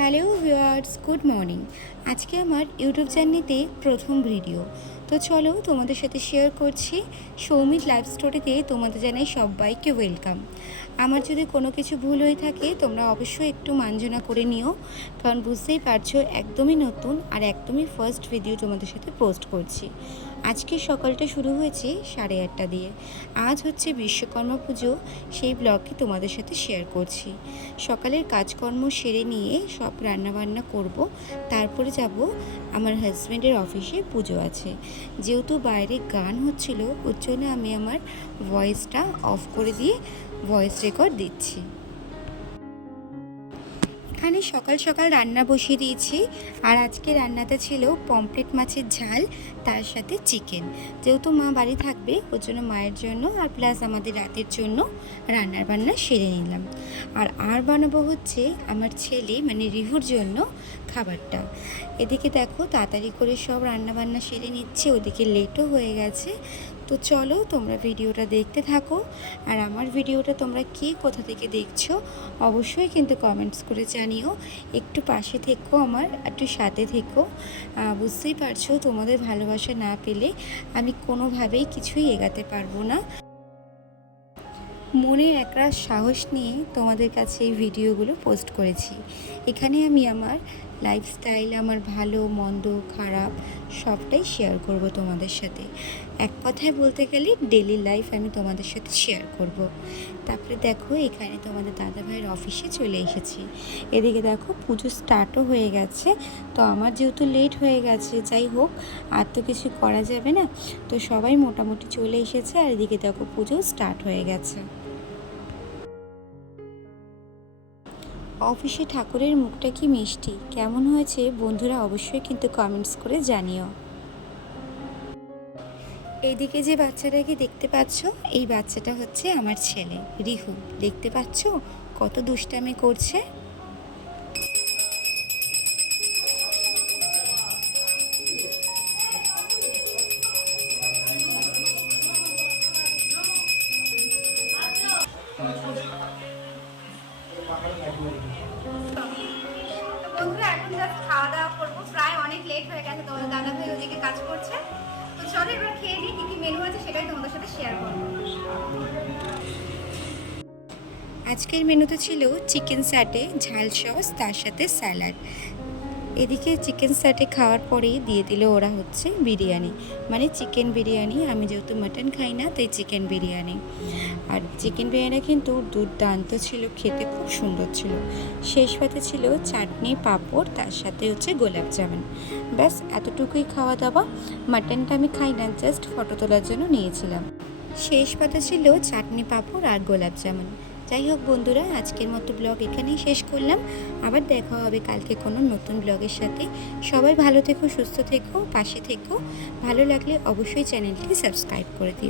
Hello viewers, good morning. আজকে আমার YouTube চ্যানেলে প্রথম ভিডিও। তো চলো তোমাদের সাথে শেয়ার করছি সৌমিত লাইফ স্টোরিতে। তোমাদের জানাই সবাইকে ওয়েলকাম। আমার যদি কোনো কিছু ভুল হয়ে থাকে তোমরা অবশ্যই একটু মার্জনা করে নিও, কারণ বুঝতেই পারছো একদমই নতুন আর একদমই ফার্স্ট ভিডিও তোমাদের সাথে পোস্ট করছি। আজকে সকালটা শুরু হয়েছে 8:30 দিয়ে। আজ হচ্ছে বিশ্বকর্মা পুজো, সেই ব্লগটি তোমাদের সাথে শেয়ার করছি। সকালের কাজকর্ম সেরে নিয়ে সব রান্নাবান্না করব, তারপরে যাব আমার হাজব্যান্ডের অফিসে, পুজো আছে। যেহেতু বাইরে গান হচ্ছিল ওর জন্য আমি আমার ভয়েসটা অফ করে দিয়ে ভয়েস রেকর্ড দিচ্ছি। এখানে সকাল সকাল রান্না বসিয়ে দিয়েছি, আর আজকে রান্নাতে ছিল পমফ্রেট মাছের ঝাল, তার সাথে চিকেন। যেহেতু মা বাড়ি থাকবে ওর জন্য মায়ের জন্য আর প্লাস আমাদের রাতের জন্য রান্নার বান্না সেরে নিলাম। আর বানাবো হচ্ছে আমার ছেলে মানে রিহুর জন্য খাবারটা। এদিকে দেখো তাড়াতাড়ি করে সব রান্নাবান্না সেরে নিচ্ছে, ওদিকে লেটও হয়ে গেছে। তো চলো তোমরা ভিডিওটা দেখতে থাকো, আর আমার ভিডিওটা তোমরা কে কোথা থেকে দেখছো অবশ্যই কিন্তু কমেন্টস করে জানিও। একটু পাশে থেকো, আমার একটু সাথে থেকো। বুঝতেই পারছো তোমাদের ভালোবাসা না পেলে আমি কোনোভাবেই কিছুই এগাতে পারবো না। মনের একরাশ সাহস নিয়ে তোমাদের কাছে এই ভিডিওগুলো পোস্ট করেছি। এখানে আমি আমার লাইফস্টাইল, আমার ভালো মন্দ খারাপ সবটাই শেয়ার করব তোমাদের সাথে। এক কথায় বলতে গেলে ডেলি লাইফ আমি তোমাদের সাথে শেয়ার করব। তারপরে দেখো এখানে তোমাদের দাদাভাইয়ের অফিসে চলে এসেছি। এদিকে দেখো পুজো স্টার্টও হয়ে গেছে। তো আমার যেহেতু লেট হয়ে গেছে, যাই হোক আর তো কিছু করা যাবে না। তো সবাই মোটামুটি চলে এসেছে, আর এদিকে দেখো পুজো স্টার্ট হয়ে গেছে। অফিসে ঠাকুরের মুখটা কি মিষ্টি, কেমন হয়েছে বন্ধুরা অবশ্যই কিন্তু কমেন্টস করে জানিও। এইদিকে যে বাচ্চাটাকে দেখতে পাচ্ছ, এই বাচ্চাটা হচ্ছে আমার ছেলে রিহু। দেখতে পাচ্ছ কত দুষ্টামি করছে। বন্ধুরা এখন জাস্ট খাওয়া দাওয়া করবো, প্রায় অনেক লেট হয়ে গেছে, তোমাদের দাদা ভাই ওদিকে কাজ করছে। তো চলো এবার খেয়ে নিই, কি কি মেনু আছে সেটাই তোমাদের সাথে শেয়ার করবো। আজকের মেনুতে ছিল চিকেন স্যাটে, ঝাল সস, তার সাথে স্যালাড। এদিকে চিকেন স্যাটে খাওয়ার পরেই দিয়ে দিল ওরা হচ্ছে বিরিয়ানি, মানে চিকেন বিরিয়ানি। আমি যেহেতু মাটন খাই না তাই চিকেন বিরিয়ানি। আর চিকেন বিরিয়ানি কিন্তু দুর্দান্ত ছিল, খেতে খুব সুন্দর ছিল। শেষ পাতে ছিল চাটনি, পাঁপড়, তার সাথে হচ্ছে গোলাপ জামুন। ব্যাস এতটুকুই খাওয়া দাওয়া। মাটনটা আমি খাই না, জাস্ট ফটো তোলার জন্য নিয়েছিলাম। শেষ পাতে ছিল চাটনি, পাঁপড় আর গোলাপ জামুন। যাই হোক বন্ধুরা, আজকের মতো ব্লগ এখানেই শেষ করলাম। আবার দেখা হবে কালকে কোনো নতুন ব্লগের সাথে। সবাই ভালো থেকো, সুস্থ থেকো, পাশে থেকো। ভালো লাগলে অবশ্যই চ্যানেলটি সাবস্ক্রাইব করে দিও।